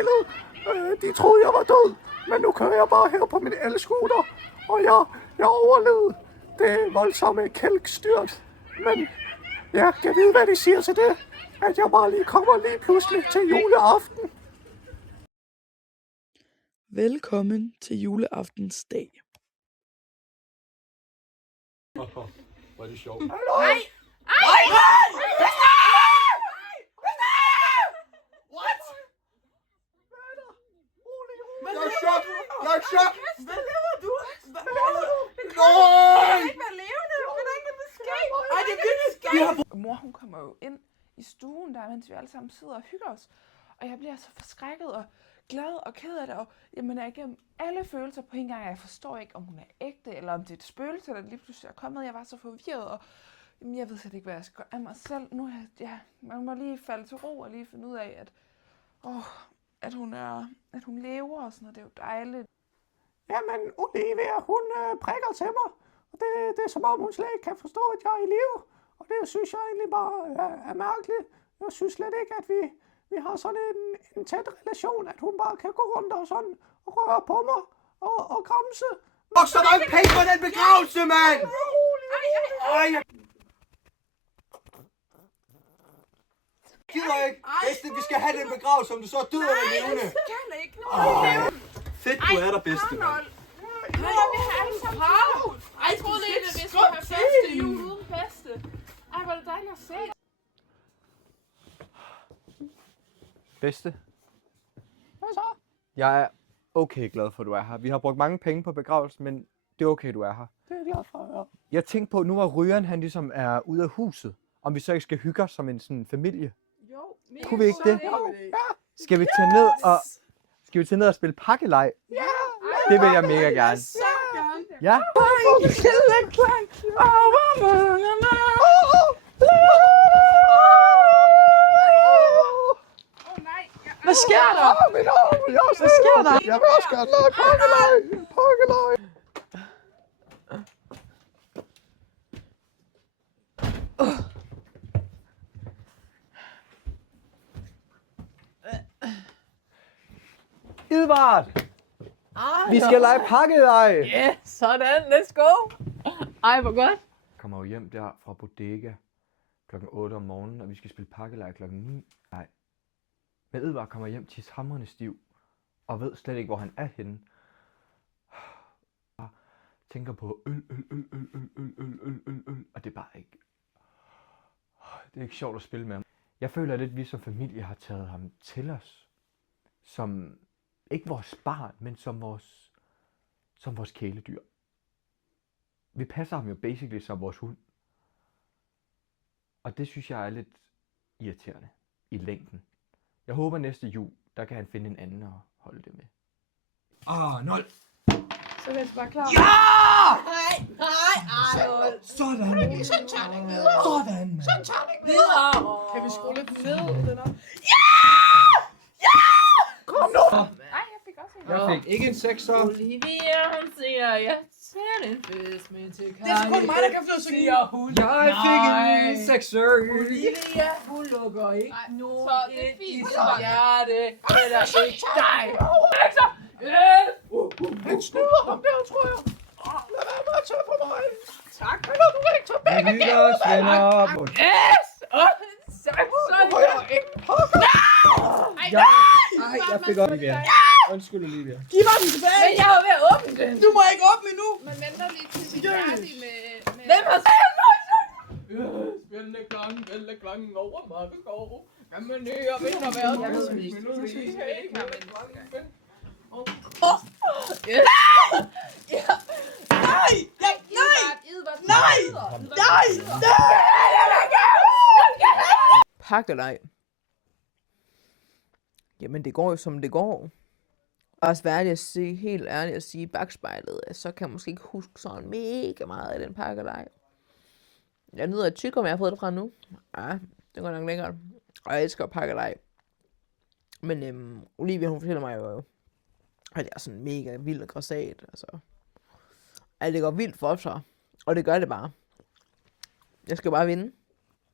spillet. De troede, jeg var død, men nu kører jeg bare her på min elscooter, og jeg overlevede det voldsomme kælkstyrt. Men jeg kan vide, hvad de siger til det, at jeg bare lige kommer lige pludselig til juleaften. Velkommen til juleaftensdag. Hvor er det sjovt. Nej! What? Jeg er chok! Jeg er chok! Hvad laver du? Nej! Ikke være levende! Hvordan kan det ske? Ej, det kan det ske! Mor, hun kommer jo ind i stuen der, mens vi alle sammen sidder og hygger os. Og jeg bliver så forskrækket og glad og ked af det. Og jamen, jeg er igennem alle følelser på en gang. Jeg forstår ikke, om hun er ægte, eller om det er et spøgelse, der lige pludselig er kommet. Jeg var så forvirret, og jamen, jeg ved slet ikke, hvad jeg skal gøre af mig selv. Nu er man må lige falde til ro og lige finde ud af, at hun lever og sådan noget. Det er jo dejligt. Jamen, Olivia, hun prikker til mig. Og det er som om, hun slet ikke kan forstå, at jeg er i live. Og det synes jeg egentlig bare er mærkeligt. Jeg synes slet ikke, at vi har sådan en tæt relation, at hun bare kan gå rundt og sådan og røre på mig og gramse. Og så mange penge på den begravelse, mand! Ej, jeg gider ikke. Bedste, vi skal have den begravelse, om du så er død eller levende. Det kan ikke. Fedt, du er der, bedste, mand. Nu er vi her alle sammen. Ej, jeg troede lidt, at vi skulle have første jul uden bedste. Ej, hvor er det dejligt at se. Bedste, Hvad så? jeg er okay glad for, at du er her. Vi har brugt mange penge på begravelsen, men det er okay, du er her. Det er jeg glad for at høre. Jeg tænkte på, nu hvor rygeren han ligesom er ude af huset, om vi så ikke skal hygge os som en sådan familie. Jo, Kunne vi ikke det? Ja, Skal vi tage ned og spille pakkelej? ja. Det vil jeg mega gerne. så gerne. Ja? Hvad sker der? Hvad sker der? Jeg vil også gerne lege pakkelej. Edvard! Vi skal lege pakkelej! Ja, sådan. Let's go. Ej, hvor godt. Kommer jo hjem der fra bodega klokken 8 om morgenen, og vi skal spille pakkelej klokken 9. Nej. Men Edvard kommer hjem tishamrende stiv, og ved slet ikke, hvor han er henne. Og tænker på øl, og det er bare ikke... Det er ikke sjovt at spille med ham. Jeg føler lidt, at vi som familie har taget ham til os. Som ikke vores barn, men som vores kæledyr. Vi passer ham jo basically som vores hund. Og det synes jeg er lidt irriterende i længden. Jeg håber næste jul, der kan han finde en anden at holde det med. 0. Så er jeg bare klar. Sådan. Sådan terning med. Sådan, mand. Sådan terning med. Kan vi skrue lidt ned? Den op? Kom nu. Nej, jeg fik også en. Jeg fik ikke en 6'er. Olivia, hun siger, jeg tager en fest med til Kari. Det er kun mig, der kan finde ud af at synge. Siger hun. Jeg fik en 6'er. Olivia, hun lukker ikke Så nogen det er ind i fint. sit hjerte. Eller ikke dig. Han snyder ham der, tror jeg. Lad være med at tage på mig. Tak. Eller du vil ikke tage Vi begge hygger os, venner. Yes! Og så Og jeg har ingen pakker. Nej, jeg fik op Olivia. Undskyld, Olivia. Giv mig den tilbage. Men jeg er jo ved at åbne den. Du må ikke åbne endnu. Man venter lige til vi er færdige med... Hvem har sagt noget? Spændende klang over Markegård. Hvad man hører, vinder verden. Jeg ved det ikke. Pakkelej. Jamen, det går jo som det går. Og også værdigt at sige, helt ærligt at sige i bagspejlet, at så kan jeg måske ikke huske sådan mega meget af den pakkelej. Jeg nyder et tyk, om jeg har fået det fra nu. Ja, det går nok lækkert. Og jeg elsker pakkelej. Men Olivia, hun fortæller mig jo, at det er sådan mega vildt og grassat. Altså. At det går vildt for sig. Og det gør det bare. Jeg skal bare vinde.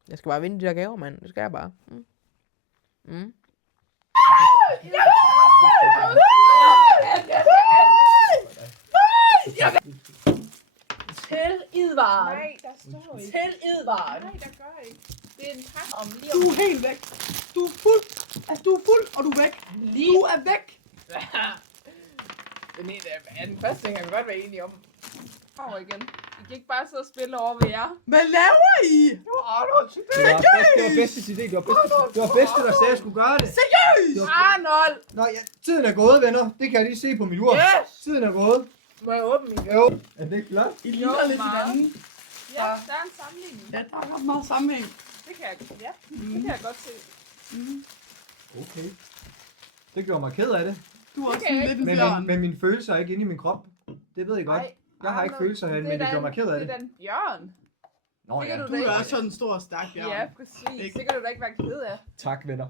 Jeg skal bare vinde de der gaver, mand. Det skal jeg bare. Mm. Til Idvard. Nej, der står ikke. Til Idvard. Nej, der gør ikke. Det er en pakke om lige Du er helt væk. Du er fuld. Altså, du er fuld, og du er væk. Du er væk. Den første ting kan vi godt være enige om. Over igen. I kan ikke bare sidde og spille over ved jer. Hvad laver I? Det var bedste idé. Det var bedste, der sagde, at jeg skulle gøre det. Seriøst? Arnold! Nå, ja, tiden er gået, venner. Det kan jeg lige se på mit ur. Yes! Tiden er gået. Må jeg åbne min? Jo. Er det ikke flot? I ligner lidt meget. hinanden. Ja, der er en sammenligning. Ja, der er ret meget sammenhæng. Det kan jeg, det kan jeg godt se. Okay. Det gjorde mig ked af det. Du er også kan jeg sådan lidt en Men, bjørn. men mine følelser er ikke inde i min krop. Det ved jeg godt. Ej, Jeg har ikke Arnold, følelser herinde, det er men det da gjorde mig ked af Det det. er den bjørn. Nå Det kan ja. du Du er også sådan en stor og stærk bjørn. Ja, præcis. Ikke? Det kan du da ikke være ked af. Tak, venner.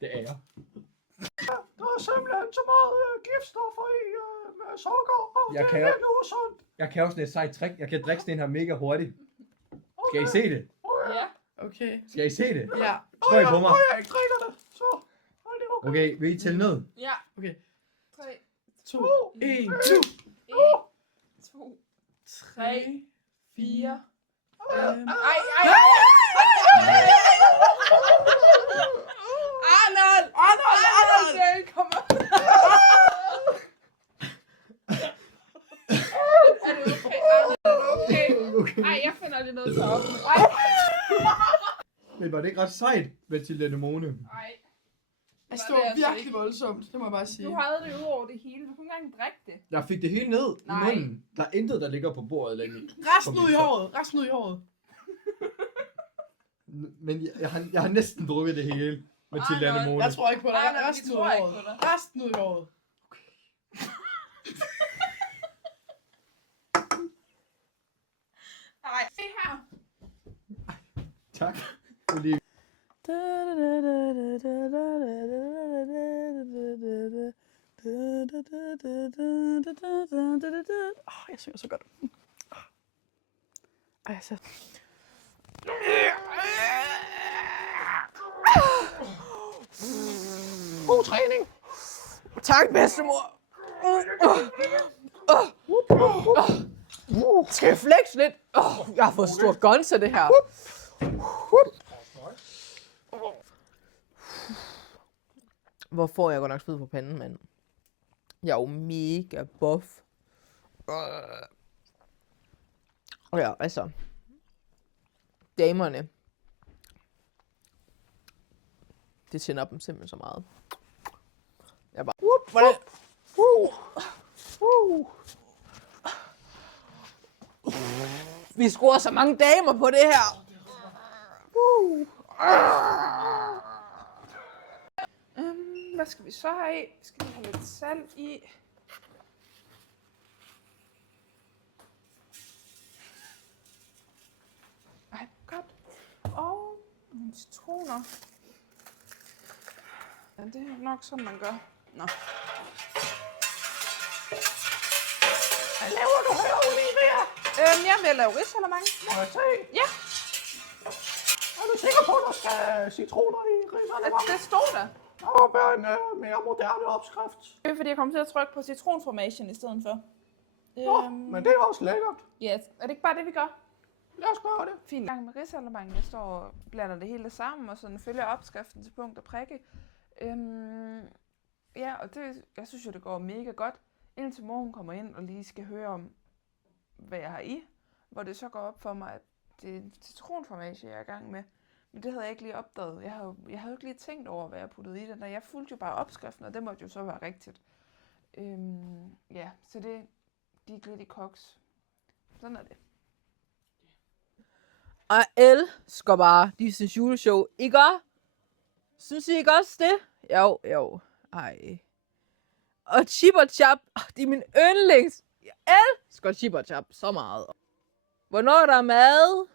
Det er jeg. Der er simpelthen så meget giftstoffer i med sukker, og Jeg det kan er jo- helt usundt. Jeg kan også et sejt trick. Jeg kan drikke sådan en her mega hurtigt. Skal I se det? Ja. Okay. Skal I se det? Ja. Tryk på mig. Og jeg ikke drikker det, så hold det okay. Okay, vil I tælle ned? Ja. Okay. 3, 2, 1, 1, 2, 3, 4. Ej. Arnold! Arnold! Kom op. Er du okay? Arnold, er du okay? Okay. Ej, jeg finder lige noget til op. Men var det ikke ret sejt, Mathilde Anemone? Ej. Altså, Var det det var altså virkelig voldsomt, det må jeg bare sige. Du havde det ud over det hele. Du kunne ikke engang drikke det. Jeg fik det hele ned i Nej. munden. Der er intet, der ligger på bordet længere. Resten ud i håret, resten ud i håret. Men jeg har næsten drukket det hele, Mathilde Arnold, Anemone. Jeg tror ikke på dig, Arnold, vi resten ud i tror ikke håret. på dig. Resten ud i håret. Nej. Se her. Tak. Fordi Jeg synger så godt. Ej, så... God træning. Tak, bedstemor. Skal jeg flex lidt? Jeg har fået stort guns af det her. Hvor får jeg godt nok spid på panden, mand? Jeg er jo mega buff. Og ja, altså. Damerne. Det tænder dem simpelthen så meget. Jeg bare... Hvordan? Vi scorer så mange damer på det her. Hvad skal vi så have i? Skal vi have lidt salt i? Ej, godt. Og nogle citroner. Ja, det er nok sådan, man gør. Nå. Hvad laver du her, Olivia? Jeg vil lave risalamande. Må jeg se? Ja, Er du sikker på, at der skal citroner i riserne? det stod der. Der må være en mere moderne opskrift. Det er fordi, jeg kommer til at trykke på citronformation i stedet for. Men det er også lækkert. Ja, er det ikke bare det, vi gør? Lad os gøre det. Fint. Gang med risalamande, jeg står og blander det hele sammen, og sådan følger opskriften til punkt og prikke. Ja, og det, jeg synes jo, det går mega godt. Indtil morgen kommer ind og lige skal høre om, hvad jeg har i. Hvor det så går op for mig, at det er en citronformage, jeg er i gang med. Men det havde jeg ikke lige opdaget. Jeg havde jo ikke lige tænkt over, hvad jeg puttede i den. Og jeg fulgte jo bare opskriften, og det måtte jo så være rigtigt. Ja, så det gik lidt i koks. Sådan er det. Og jeg elsker bare Disney's juleshow. Ikke også? Synes I ikke også det? Jo. Ej. Og Chip og Chap, det er min yndlings. Jeg elsker Chip og Chap så meget. Hvornår er der mad?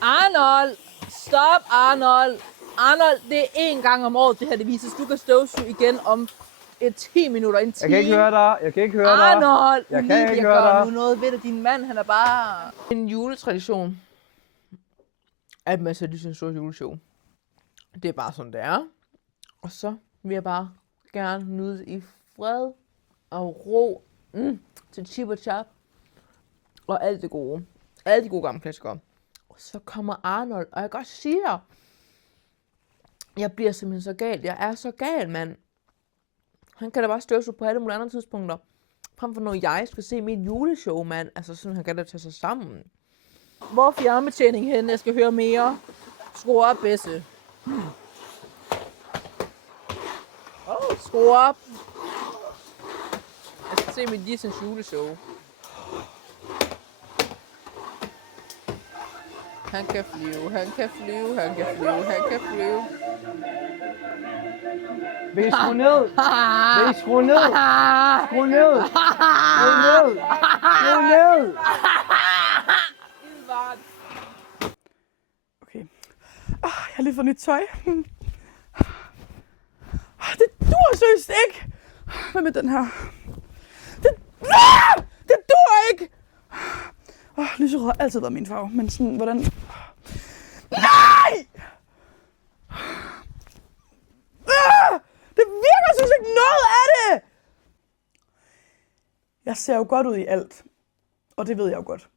Arnold! Stop, Arnold! Arnold, det er 1 gang om året, det her det vises. Du kan støvsuge igen om 10 minutter, en time. Jeg kan ikke høre dig. Jeg kan ikke høre dig. Arnold! Jeg kan ikke Olivia høre gør dig. nu noget ved det. Din mand, han er bare en juletradition. At man ser Disney's store juleshow. Det er bare sådan, det er. Og så vil jeg bare gerne nyde i fred og ro til Chip og Chap. Og alt det gode. Alle de gode gamle klassikere. Og så kommer Arnold, og jeg kan godt sige dig, jeg bliver simpelthen så gal. Jeg er så gal, mand. Han kan da bare støvsuge på alle mulige andre tidspunkter. Frem for når jeg skal se mit juleshow, mand. Altså sådan, han kan da tage sig sammen. Hvor er fjernbetjening hen? Jeg skal høre mere. Skru op, Besse. Skru op. Jeg skal se mit Jessens juleshow. Han kan flyve, han kan flyve, han kan flyve, han kan flyve. Vil I skrue ned? Vil I skrue ned? Skru ned! Skru ned! Skru ned! Okay. Jeg har lige fået nyt tøj. Det dur seriøst ikke. Hvad med den her? Det dur ikke! Lyserød har altid været min farve, men sådan, hvordan... Nej! Det virker synes ikke noget af det! Jeg ser jo godt ud i alt, og det ved jeg jo godt.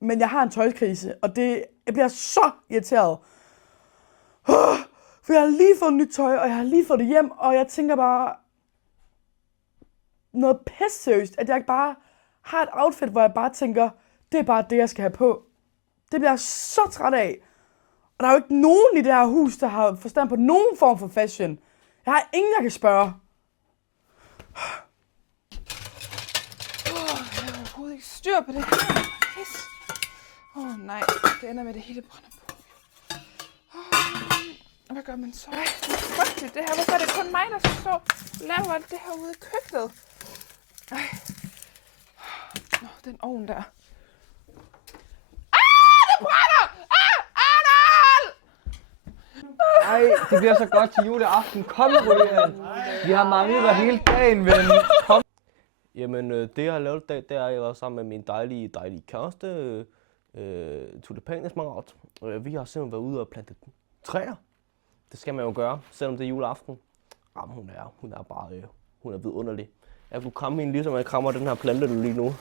Men jeg har en tøjkrise, og jeg bliver så irriteret. For jeg har lige fået nyt tøj, og jeg har lige fået det hjem, og jeg tænker bare... Noget pisse seriøst, at jeg ikke bare har et outfit, hvor jeg bare tænker, det er bare det, jeg skal have på. Det bliver jeg så træt af. Og der er jo ikke nogen i det her hus, der har forstand på nogen form for fashion. Jeg har ingen, jeg kan spørge. Jeg har overhovedet ikke styr på det her. Pis. Nej, det ender med det hele brænder på. Hvad gør man så? Det er frygteligt det her. Hvorfor er det kun mig, der skal stå og lave alt det her ude i køkkenet? Den ovn der. Det brænder! Arnold! Ej, det bliver så godt til juleaften. Kom, Julian. Vi har manglet dig hele dagen, ven. Kom. Jamen, det jeg har lavet i dag, det er, at jeg har været sammen med min dejlige kæreste, Tulipanesmarat. Vi har simpelthen været ude og plante træer. Det skal man jo gøre, selvom det er juleaften. Jamen, hun er vidunderlig. Jeg kunne kramme hende, ligesom jeg krammer den her plante lige nu.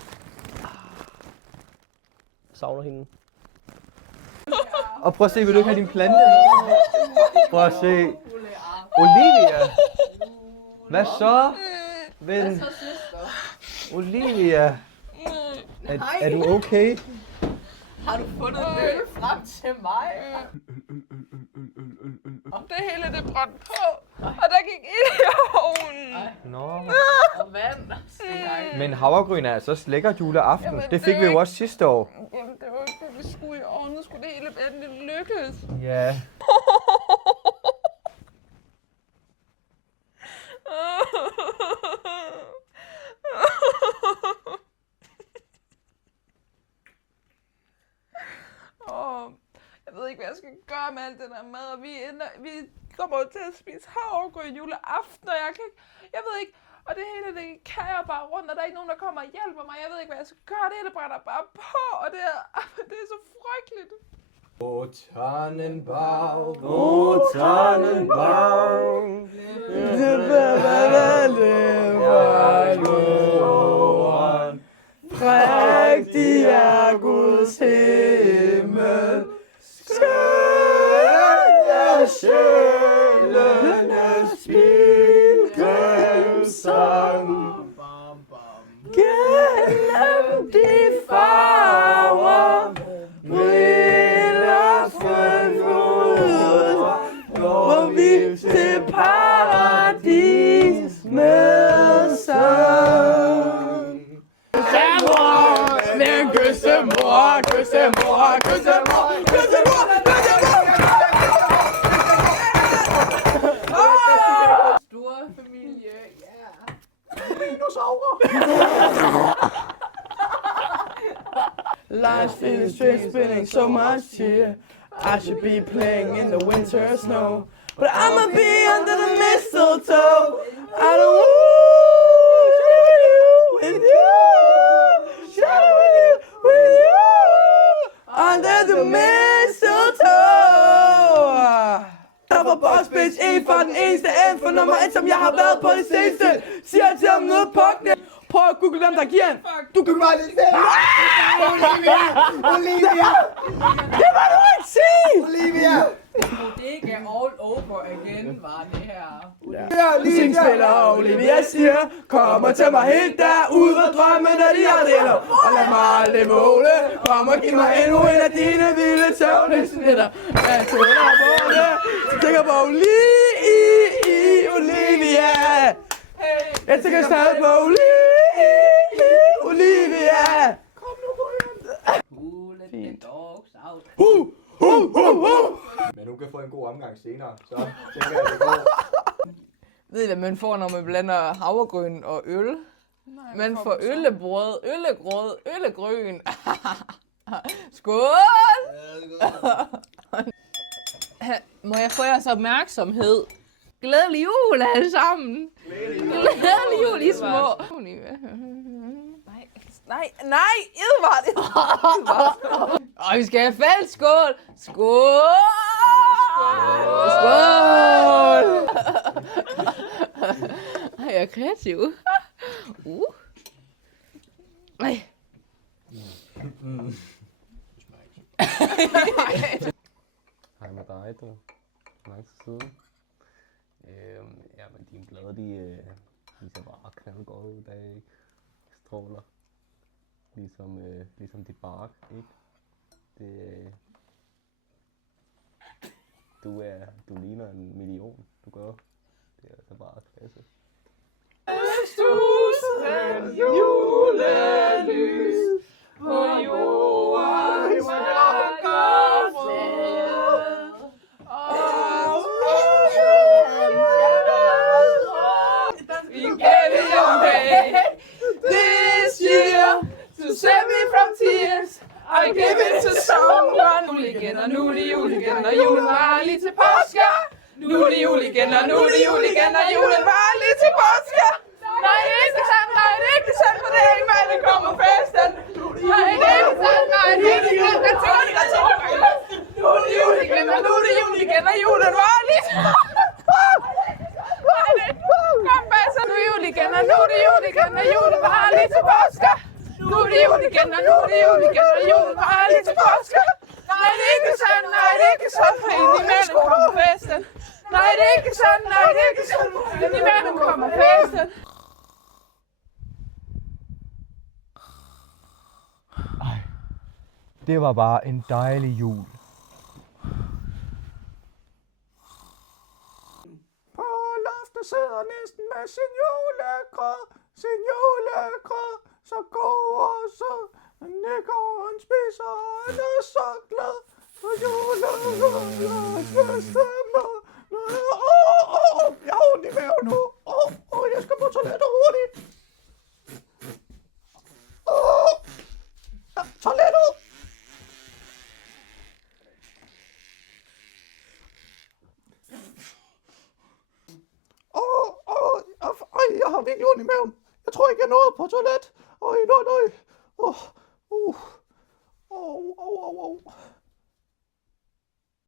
Jeg savner hende. Og prøv at se, vil du ikke have din plante med? Prøv at se. Olivia. Hvad så? Ven. Olivia. Er du okay? Har du fundet øl frem til mig? Det hele det brændte på, og der gik ild i ovnen. Nå. Og vand. Men havregryn er altså lækker juleaften. Jamen, Det fik vi jo også sidste år. Jamen, det var ikke det, vi skulle i år. Nu skulle det hele endelig lykkes. Ja. Jeg ved ikke, hvad jeg skal gøre med alt den her mad, og vi kommer jo til at spise havregryn juleaften, og jeg ved ikke, og det hele, det kager bare rundt, og der er ikke nogen, der kommer og hjælper mig. Jeg ved ikke, hvad jeg skal gøre. Det hele brænder bare på, og det er så frygteligt. O Tannenbaum, o Tannenbaum, prægtig er Guds himmel, skøn er sjælenes pilgrimssang. Gennem de farver briller frøflod, går vi til paradis med sang. Men kysse mor, kysse mor, kysse mor, kysse mor, kysse mor. Store familie, ja. Dinosaurer. Life's feeling straight, spinning so much cheer. I should be playing in the winter snow, but I'ma be under the mistletoe. I don't want with you, shadow with you, under the mistletoe. Have a boss, baby. for den eneste en for nummer 1, som jeg har været på det seneste. Siger til ham noget pukkende. Prøv at google, hvem der giver en. Du kan bare lige se. Olivia! Det var du ikke sige! Olivia! Det er all over igen, var det her. Musikspiller Olivia siger, kommer til mig helt derude, hvor drømmen er de ardeller. Og lad mig aldrig måle, kom og giv mig endnu en af dine vilde søvnhedsnetter. Jeg tænker på det, tænker på Olivia. Jeg tænker stadig på Olivia. Kom nu på den. Men hun kan få en god omgang senere, så tænker jeg, det går. Ved I, hvad man får, når man blander havregryn og øl? Nej, Man får øllebrød, øllegryn. Skål! Må jeg få jeres opmærksomhed? Glædelig jul alle sammen! Glædelig jul, I små! Nej, Edvard! Og vi skal have fælles skål! Skål! Skål! Ej, jeg er kreativ. Ej. Hej med dig, du. Lang tid siden. Ja, men dine blade, de ser bare knaldgode ud i dag, ikke? Stråler. Ligesom dit bark, ikke? Det, du ligner en million, du gør. Det er altså bare klasse. Tusind julelys på jordens mørke flade. This year to save me from tears, I give it to someone. Nu igen, og nu er det jul igen, og julen var lige til påske. Nu er det jul igen, og nu er det jul igen, og julen var lige til påske. Nej, det er ikke sandt, nej, det er ikke sandt, for det er ikke mig, der kommer festen. Nej, det er ikke sandt, nej, det er ikke sandt, nu er det jul igen, og nu er det jul igen, og julen var lige til Kom, Basse, nu er jul igen, og nu er det jul igen, og julen var lige til påske. Nu er det jul igen, og nu er det jul igen, og julen var lige til påske. Nej, det er ikke sandt, nej, det er ikke sandt, for indimellem kommer festen. Nej, det er ikke sandt, nej, det er ikke sandt, for indimellem kommer festen. Det var bare en dejlig jul. På loftet sidder næsten med sin julegrød, så god og sød. Han nikker og han spiser, og han er så glad for julegrød stemmer. Jeg har ondt i maven nu. Jeg skal på toilettet hurtigt. Toilettet! Jeg har virkelig ondt i maven. Jeg tror ikke, jeg nåede på toilet.